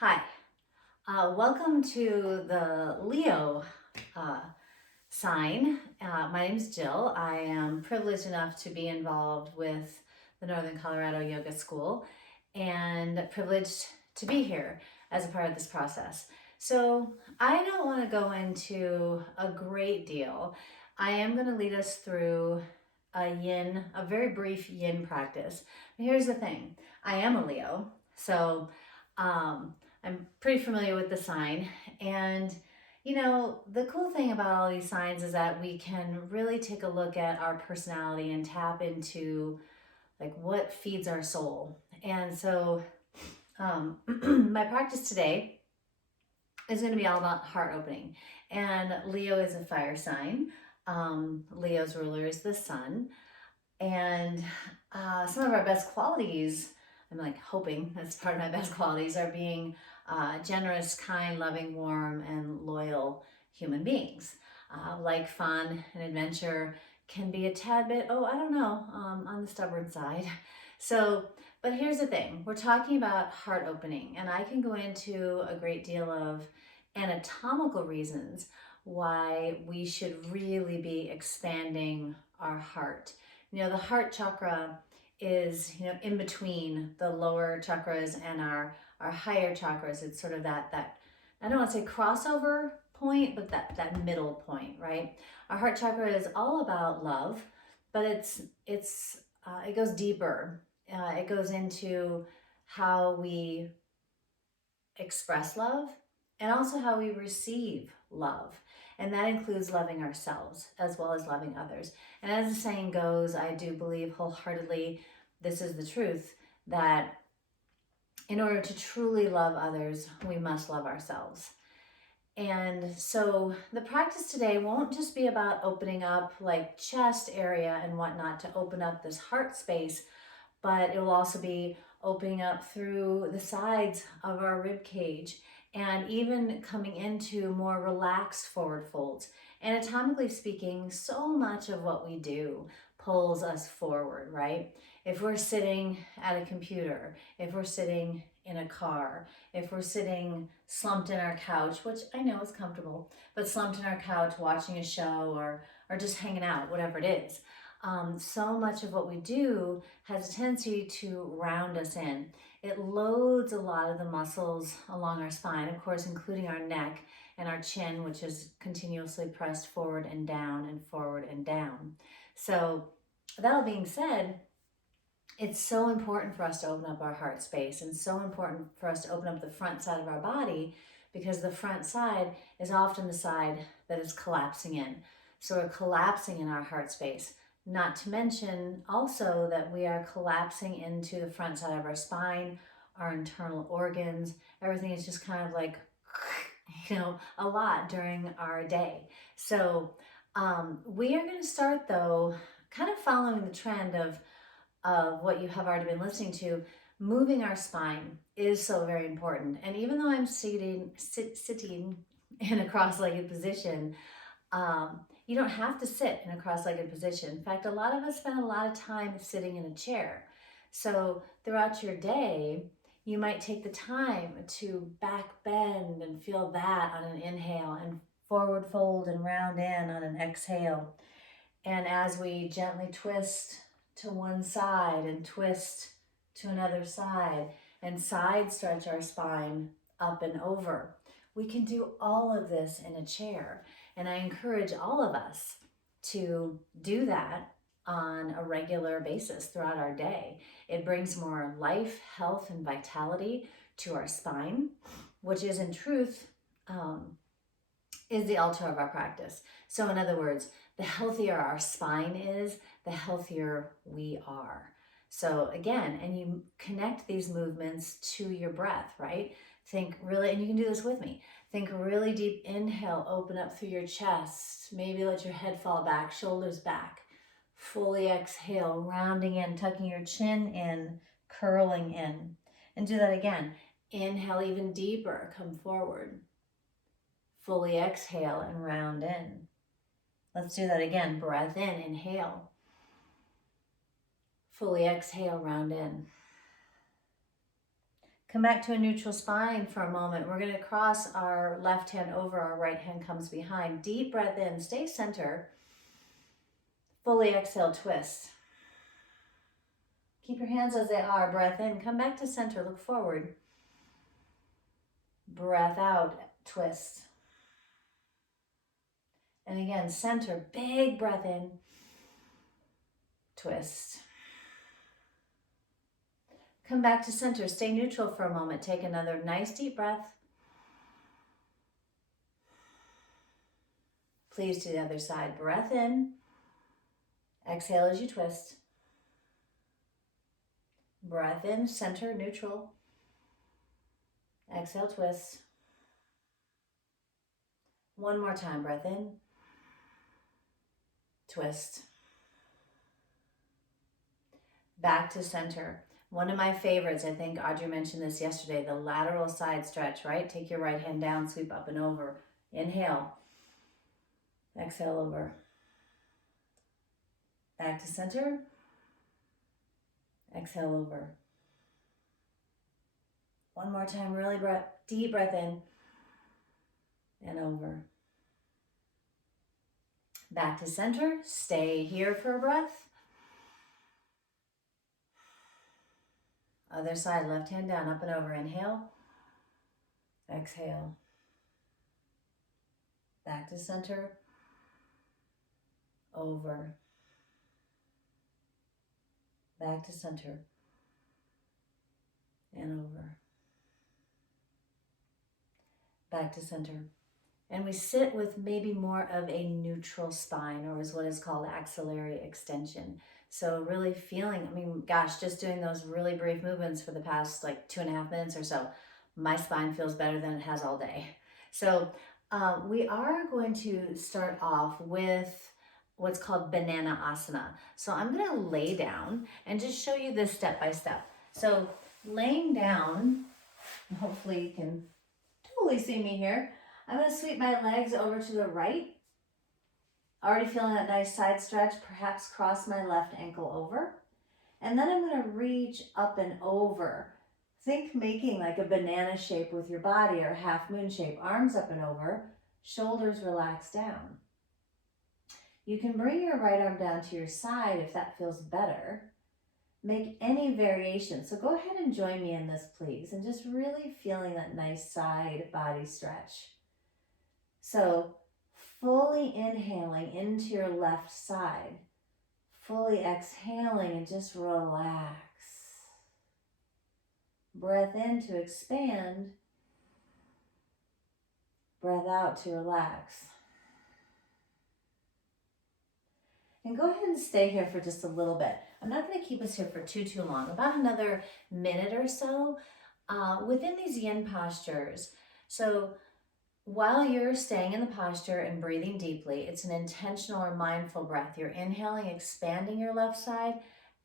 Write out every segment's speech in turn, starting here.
Hi, welcome to the Leo uh, sign. My name is Jill. I am privileged enough to be involved with the Northern Colorado Yoga School and privileged to be here as a part of this process. So I don't want to go into a great deal. I am going to lead us through a very brief yin practice. But here's the thing. I am a Leo, so I'm pretty familiar with the sign. And the cool thing about all these signs is that we can really take a look at our personality and tap into like what feeds our soul. And so my practice today is going to be all about heart opening. And Leo is a fire sign. Leo's ruler is the sun. And some of our best qualities, I'm like hoping that's part of my best qualities, are being generous, kind, loving, warm, and loyal human beings. Like fun and adventure, can be a tad bit, oh, I don't know, on the stubborn side. So, but here's the thing, we're talking about heart opening, and I can go into a great deal of anatomical reasons why we should really be expanding our heart. The heart chakra is, in between the lower chakras and our higher chakras. It's sort of that I don't want to say crossover point, but that middle point, right? Our heart chakra is all about love, but it goes deeper. It goes into how we express love and also how we receive love. And that includes loving ourselves as well as loving others. And as the saying goes, I do believe wholeheartedly, this is the truth, that in order to truly love others, we must love ourselves. And so the practice today won't just be about opening up like chest area and whatnot to open up this heart space, but it will also be opening up through the sides of our rib cage and even coming into more relaxed forward folds. Anatomically speaking, so much of what we do pulls us forward, right? If we're sitting at a computer, if we're sitting in a car, if we're sitting slumped in our couch, which I know is comfortable, but slumped in our couch watching a show or just hanging out, whatever it is, so much of what we do has a tendency to round us in. It loads a lot of the muscles along our spine, of course, including our neck and our chin, which is continuously pressed forward and down and forward and down. So that all being said, it's so important for us to open up our heart space and so important for us to open up the front side of our body, because the front side is often the side that is collapsing in. So we're collapsing in our heart space. Not to mention also that we are collapsing into the front side of our spine, our internal organs. Everything is just kind of like, a lot during our day. So we are going to start though, kind of following the trend of what you have already been listening to. Moving our spine is so very important. And even though I'm sitting in a cross-legged position, you don't have to sit in a cross-legged position. In fact, a lot of us spend a lot of time sitting in a chair. So throughout your day, you might take the time to back bend and feel that on an inhale, and forward fold and round in on an exhale. And as we gently twist to one side and twist to another side and side stretch our spine up and over, we can do all of this in a chair. And I encourage all of us to do that on a regular basis throughout our day. It brings more life, health, and vitality to our spine, which is in truth, is the altar of our practice. So in other words, the healthier our spine is, the healthier we are. So again, and you connect these movements to your breath, right? Think really, and you can do this with me. Think really deep inhale, open up through your chest. Maybe let your head fall back, shoulders back. Fully exhale, rounding in, tucking your chin in, curling in. And do that again. Inhale even deeper, come forward. Fully exhale and round in. Let's do that again. Breath in, inhale. Fully exhale, round in. Come back to a neutral spine for a moment. We're going to cross our left hand over, our right hand comes behind. Deep breath in, stay center. Fully exhale, twist. Keep your hands as they are. Breath in, come back to center, look forward. Breath out, twist. And again, center, big breath in, twist. Come back to center, stay neutral for a moment. Take another nice deep breath. Please to the other side. Breath in. Exhale as you twist. Breath in, center, neutral. Exhale, twist. One more time, breath in. Twist. Back to center. One of my favorites, I think Audrey mentioned this yesterday, the lateral side stretch, right? Take your right hand down, sweep up and over. Inhale. Exhale over. Back to center. Exhale over. One more time, really deep breath in and over. Back to center. Stay here for a breath. Other side, left hand down, up and over. Inhale. Exhale. Back to center. Over. Back to center. And over. Back to center. And we sit with maybe more of a neutral spine, or is what is called axillary extension. So really feeling, I mean, gosh, just doing those really brief movements for the past like 2.5 minutes or so, my spine feels better than it has all day. So we are going to start off with what's called banana asana. So I'm going to lay down and just show you this step by step. So laying down, hopefully you can totally see me here. I'm going to sweep my legs over to the right. Already feeling that nice side stretch, perhaps cross my left ankle over. And then I'm going to reach up and over. Think making like a banana shape with your body or half moon shape. Arms up and over, shoulders relax down. You can bring your right arm down to your side if that feels better. Make any variation. So go ahead and join me in this, please. And just really feeling that nice side body stretch. So fully inhaling into your left side. Fully exhaling and just relax. Breath in to expand. Breath out to relax. And go ahead and stay here for just a little bit. I'm not going to keep us here for too long, about another minute or so within these yin postures. So while you're staying in the posture and breathing deeply, it's an intentional or mindful breath. You're inhaling, expanding your left side,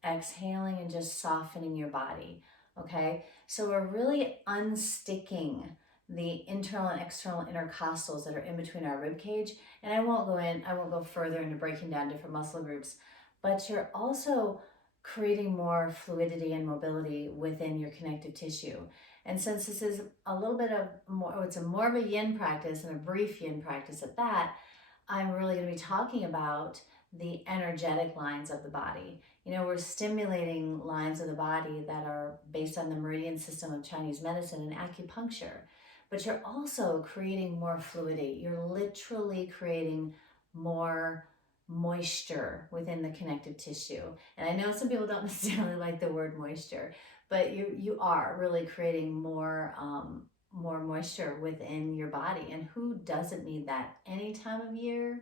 exhaling and just softening your body, okay? So we're really unsticking the internal and external intercostals that are in between our rib cage. And I won't go further into breaking down different muscle groups, but you're also creating more fluidity and mobility within your connective tissue. And since this is a little bit of more, it's a more of a yin practice and a brief yin practice at that, I'm really going to be talking about the energetic lines of the body. You know, we're stimulating lines of the body that are based on the meridian system of Chinese medicine and acupuncture. But you're also creating more fluidity. You're literally creating more moisture within the connective tissue. And I know some people don't necessarily like the word moisture, but you are really creating more moisture within your body. And who doesn't need that any time of year?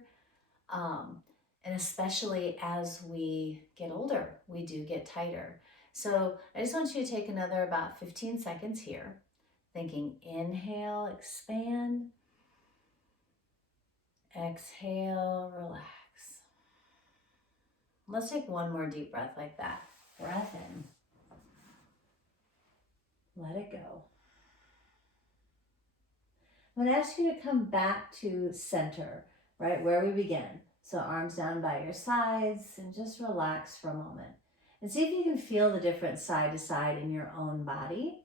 And especially as we get older, we do get tighter. So I just want you to take another about 15 seconds here. Thinking inhale, expand. Exhale, relax. Let's take one more deep breath like that. Breath in. Let it go. I'm going to ask you to come back to center, right where we began. So arms down by your sides and just relax for a moment. And see if you can feel the difference side to side in your own body.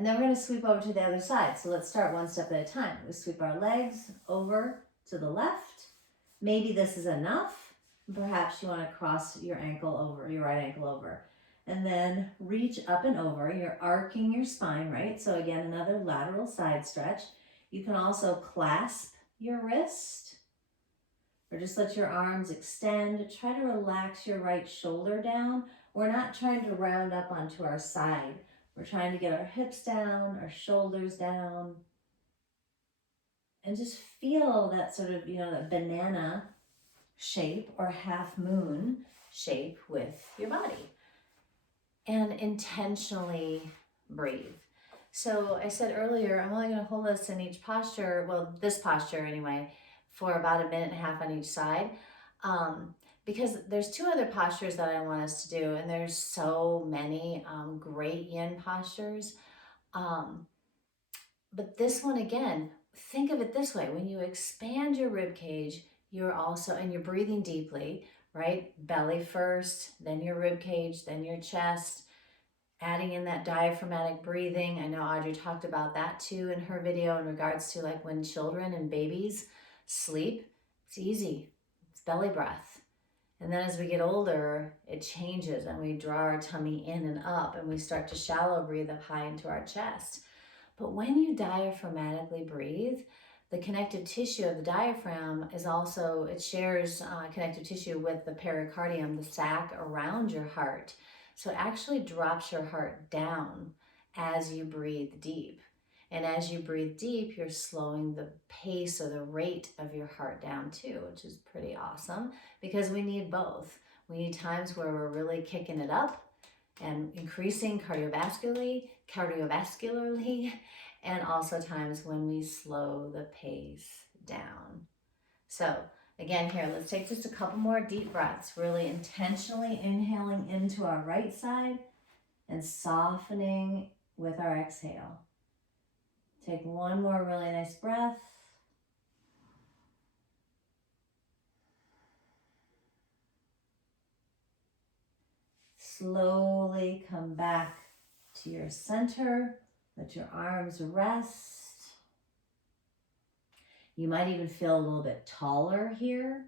And then we're going to sweep over to the other side. So let's start one step at a time. We sweep our legs over to the left. Maybe this is enough. Perhaps you want to cross your ankle over, your right ankle over. And then reach up and over. You're arcing your spine, right? So again, another lateral side stretch. You can also clasp your wrist or just let your arms extend. Try to relax your right shoulder down. We're not trying to round up onto our side. We're trying to get our hips down, our shoulders down, and just feel that sort of, that banana shape or half moon shape with your body. And intentionally breathe. So I said earlier, I'm only going to hold us in each posture, well, this posture anyway, for about 1.5 minutes on each side. Because there's 2 other postures that I want us to do, and there's so many great yin postures. But this one, again, think of it this way. When you expand your rib cage, you're also, and you're breathing deeply, right? Belly first, then your rib cage, then your chest, adding in that diaphragmatic breathing. I know Audrey talked about that too in her video in regards to like when children and babies sleep, it's easy, it's belly breath. And then as we get older, it changes and we draw our tummy in and up and we start to shallow breathe up high into our chest. But when you diaphragmatically breathe, the connective tissue of the diaphragm is also, it shares connective tissue with the pericardium, the sac around your heart. So it actually drops your heart down as you breathe deep. And as you breathe deep, you're slowing the pace or the rate of your heart down too, which is pretty awesome because we need both. We need times where we're really kicking it up and increasing cardiovascularly, and also times when we slow the pace down. So again here, let's take just a couple more deep breaths, really intentionally inhaling into our right side and softening with our exhale. Take one more really nice breath. Slowly come back to your center. Let your arms rest. You might even feel a little bit taller here.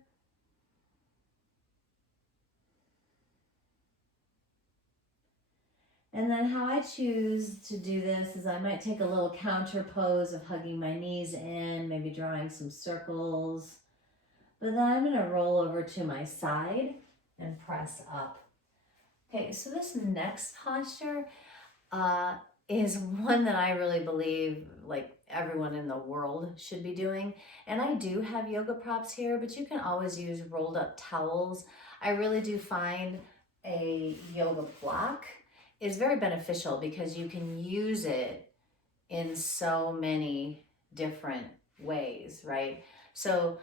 And then how I choose to do this is I might take a little counter pose of hugging my knees in, maybe drawing some circles. But then I'm going to roll over to my side and press up. Okay, so this next posture is one that I really believe like everyone in the world should be doing. And I do have yoga props here, but you can always use rolled up towels. I really do find a yoga block is very beneficial because you can use it in so many different ways, right? So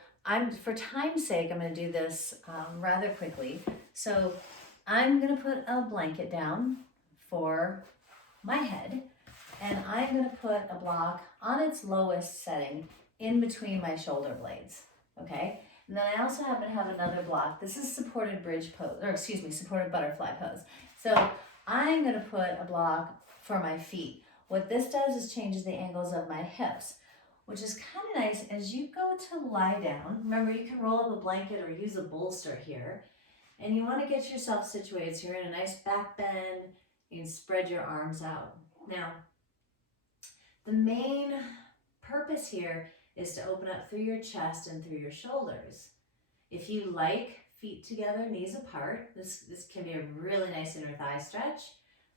for time's sake, I'm going to do this rather quickly. So I'm going to put a blanket down for my head, and I'm going to put a block on its lowest setting in between my shoulder blades, okay? And then I also happen to have another block. This is supported bridge pose, or excuse me, supported butterfly pose. So I'm going to put a block for my feet. What this does is changes the angles of my hips, which is kind of nice as you go to lie down. Remember, you can roll up a blanket or use a bolster here. And you want to get yourself situated so you're in a nice back bend. You can spread your arms out. Now, the main purpose here is to open up through your chest and through your shoulders. If you like feet together, knees apart, this can be a really nice inner thigh stretch,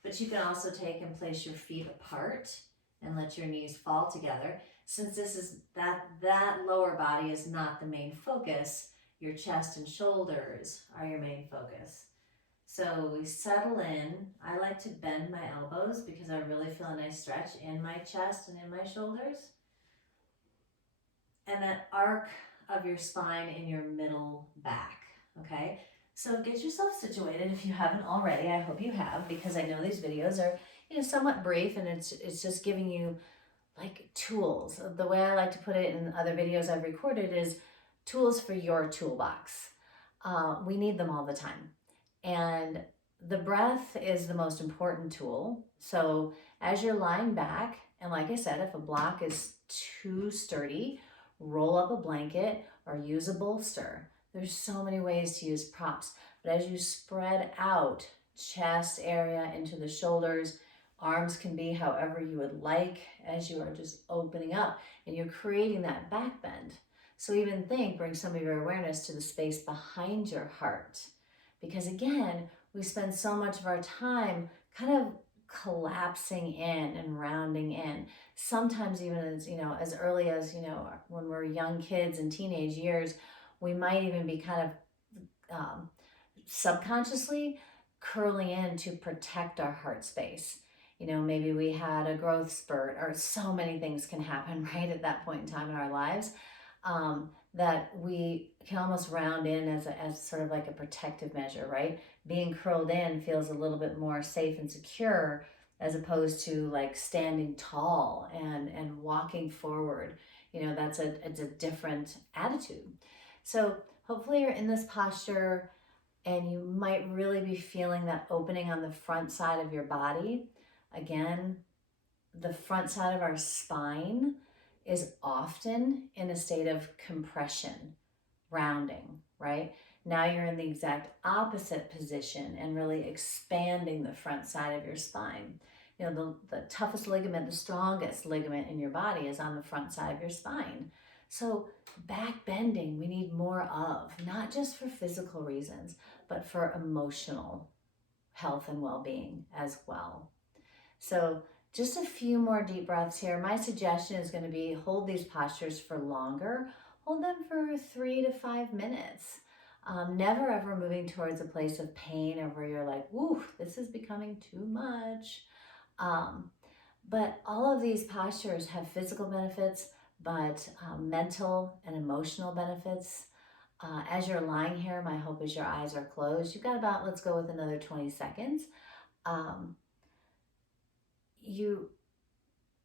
but you can also take and place your feet apart and let your knees fall together. Since this is that lower body is not the main focus, your chest and shoulders are your main focus. So we settle in. I like to bend my elbows because I really feel a nice stretch in my chest and in my shoulders. And that arc of your spine in your middle back, okay? So get yourself situated if you haven't already. I hope you have, because I know these videos are, somewhat brief, and it's just giving you like tools. The way I like to put it in other videos I've recorded is tools for your toolbox. We need them all the time. And the breath is the most important tool. So as you're lying back, and like I said, if a block is too sturdy, roll up a blanket or use a bolster. There's so many ways to use props. But as you spread out, chest area into the shoulders, arms can be however you would like as you are just opening up and you're creating that back bend. So even bring some of your awareness to the space behind your heart. Because again, we spend so much of our time kind of collapsing in and rounding in. Sometimes even as, as early as, when we're young kids and teenage years, we might even be kind of subconsciously curling in to protect our heart space. Maybe we had a growth spurt, or so many things can happen right at that point in time in our lives, that we can almost round in as sort of like a protective measure, right? Being curled in feels a little bit more safe and secure as opposed to like standing tall and walking forward. It's a different attitude. So hopefully you're in this posture and you might really be feeling that opening on the front side of your body. Again, the front side of our spine is often in a state of compression, rounding, right? Now you're in the exact opposite position and really expanding the front side of your spine. The toughest ligament, the strongest ligament in your body is on the front side of your spine. So back bending, we need more of, not just for physical reasons, but for emotional health and well-being as well. So just a few more deep breaths here. My suggestion is going to be hold these postures for longer. Hold them for 3 to 5 minutes. Never ever moving towards a place of pain or where you're like, woo, this is becoming too much. But all of these postures have physical benefits, but mental and emotional benefits. As you're lying here, my hope is your eyes are closed. You've got about, let's go with another 20 seconds.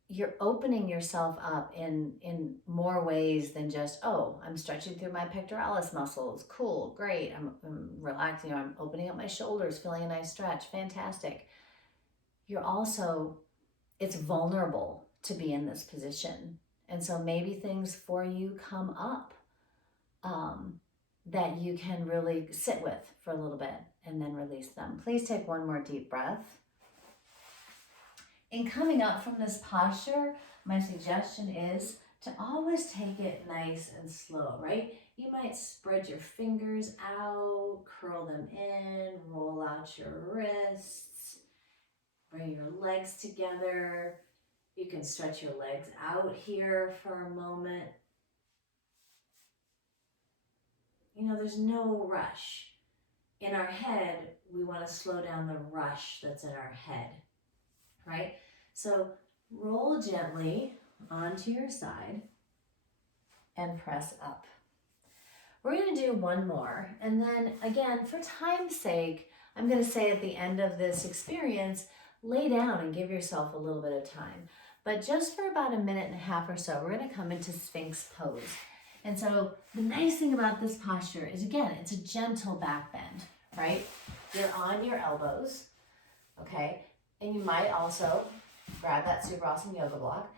You're opening yourself up in more ways than just, oh, I'm stretching through my pectoralis muscles. Cool, great. I'm relaxing. I'm opening up my shoulders, feeling a nice stretch. Fantastic. It's vulnerable to be in this position. And so maybe things for you come up that you can really sit with for a little bit and then release them. Please take one more deep breath. In coming up from this posture, my suggestion is to always take it nice and slow, right? You might spread your fingers out, curl them in, roll out your wrists, bring your legs together. You can stretch your legs out here for a moment. There's no rush. In our head, we want to slow down the rush that's in our head, right? So roll gently onto your side and press up. We're going to do one more. And then again, for time's sake, I'm going to say at the end of this experience, lay down and give yourself a little bit of time. But just for about a minute and a half or so, we're going to come into Sphinx Pose. And so the nice thing about this posture is, again, it's a gentle back bend, right? You're on your elbows, okay? And you might also grab that super awesome yoga block.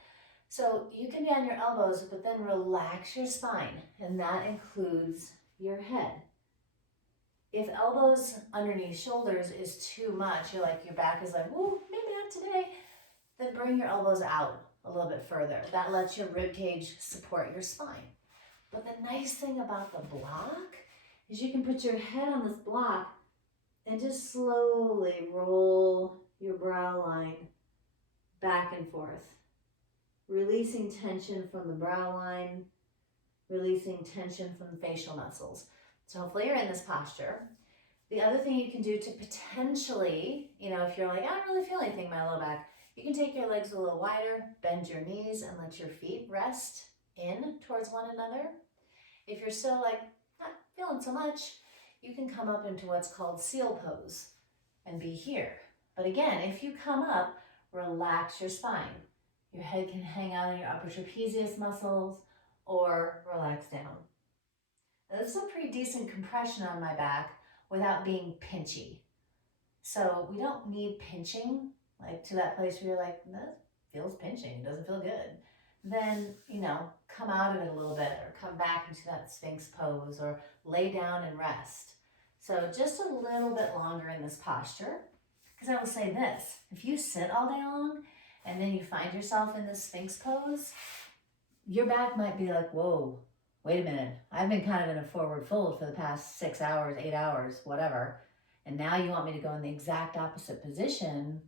So you can be on your elbows, but then relax your spine, and that includes your head. If elbows underneath shoulders is too much, your back is like, woo, maybe not today, then bring your elbows out a little bit further. That lets your rib cage support your spine. But the nice thing about the block is you can put your head on this block and just slowly roll your brow line back and forth, releasing tension from the brow line, releasing tension from the facial muscles. So hopefully you're in this posture. The other thing you can do to potentially, if you're like, I don't really feel anything in my low back, you can take your legs a little wider, bend your knees, and let your feet rest in towards one another. If you're still not feeling so much, you can come up into what's called seal pose and be here. But again, if you come up, relax your spine. Your head can hang out in your upper trapezius muscles or relax down. Now, this is a pretty decent compression on my back without being pinchy. So we don't need pinching, like to that place where you're like, that feels pinching, it doesn't feel good. Then, come out of it a little bit or come back into that Sphinx pose or lay down and rest. So just a little bit longer in this posture. Because I will say this, if you sit all day long and then you find yourself in this Sphinx pose, your back might be like, whoa, wait a minute. I've been kind of in a forward fold for the past 6 hours, 8 hours, whatever. And now you want me to go in the exact opposite position.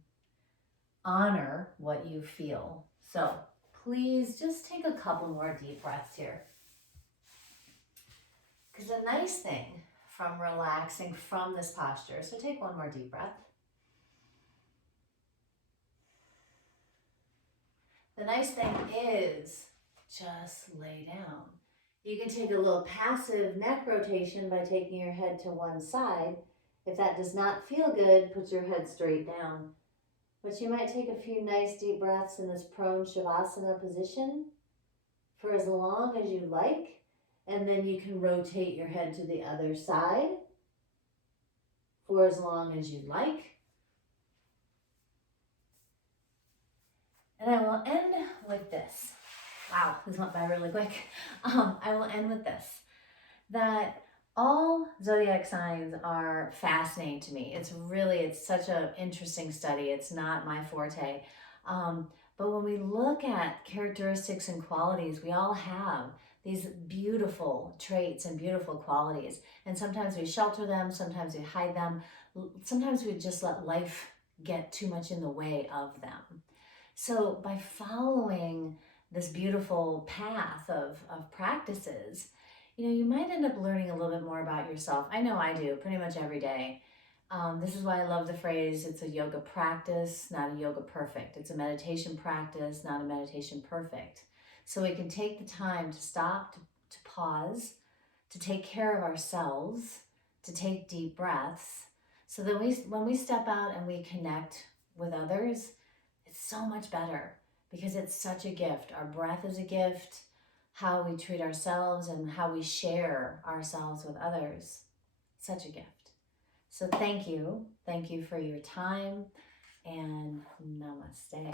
Honor what you feel. So please just take a couple more deep breaths here. Because the nice thing from relaxing from this posture, so take one more deep breath. The nice thing is just lay down. You can take a little passive neck rotation by taking your head to one side. If that does not feel good, put your head straight down. But you might take a few nice deep breaths in this prone shavasana position for as long as you like, and then you can rotate your head to the other side for as long as you like. And I will end with this. Wow, this went by really quick. I will end with this, that all zodiac signs are fascinating to me. It's such an interesting study. It's not my forte. But when we look at characteristics and qualities, we all have these beautiful traits and beautiful qualities. And sometimes we shelter them, sometimes we hide them, sometimes we just let life get too much in the way of them. So by following this beautiful path of practices, you might end up learning a little bit more about yourself. I know I do pretty much every day. This is why I love the phrase, it's a yoga practice, not a yoga perfect. It's a meditation practice, not a meditation perfect. So we can take the time to stop, to pause, to take care of ourselves, to take deep breaths, so that when we step out and we connect with others, it's so much better because it's such a gift. Our breath is a gift, how we treat ourselves and how we share ourselves with others. Such a gift. So thank you. Thank you for your time, and namaste.